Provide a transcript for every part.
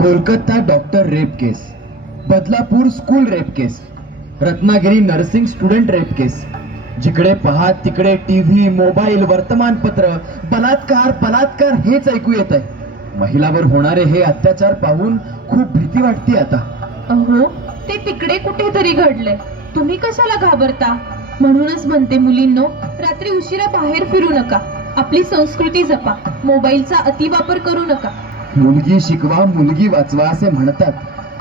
Kolkata doctor rape केस, Badlapur school rape केस, Ratnagiri nursing student rape केस. जिकडे पहा तिकडे टीव्ही, मोबाईल, वर्तमानपत्र, बलात्कार बलात्कार हेच ऐकू येत आहे. महिलावर होणारे हे अत्याचार पाहून खूप भीती वाटते आता. अहो, ते तिकडे कुठेतरी घडले, तुम्ही कशाला घाबरता? म्हणूनच म्हणते मुलींनो, रात्री उशिरा बाहेर फिरू नका, आपली संस्कृती जपा, मोबाईलचा अतिवापर करू नका. मुलगी शिकवा मुलगी वाचवा असे म्हणतात,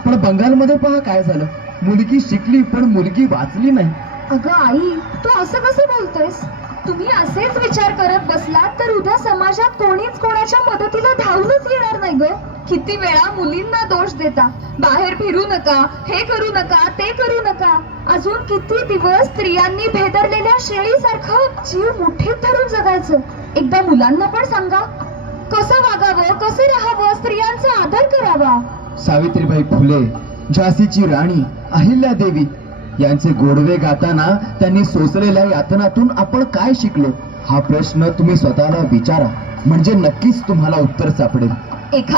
पण बंगालमध्ये पहा काय झालं. मुलगी शिकली पण मुलगी वाचली नाही. अगं आई, तू असं कसं बोलतोयस? तुम्ही असेच विचार करत बसलात तर उद्या समाजात कोणीच कोणाच्या मदतीला धावूनच येणार नाही ग. किती वेळा मुलींना दोष देता, बाहेर फिरू नका, हे करू नका, ते करू नका. अजून किती दिवस स्त्रियांनी भेदरलेल्या शेळीसारखं जीव मुठीत धरून जगायचं? एकदा मुलांना पण सांगा, कसं वागावं, कसे राहावं, स्त्रियांचा आदर करावा. सावित्रीबाई फुले, झाशीची राणी, अहिल्यादेवी यांचे गोडवे गाताना त्यांनी सोसलेल्या यातनातून आपण काय शिकलो हा प्रश्न तुम्ही स्वतःला विचारा, म्हणजे नक्कीच तुम्हाला उत्तर सापडेल. एखाद्या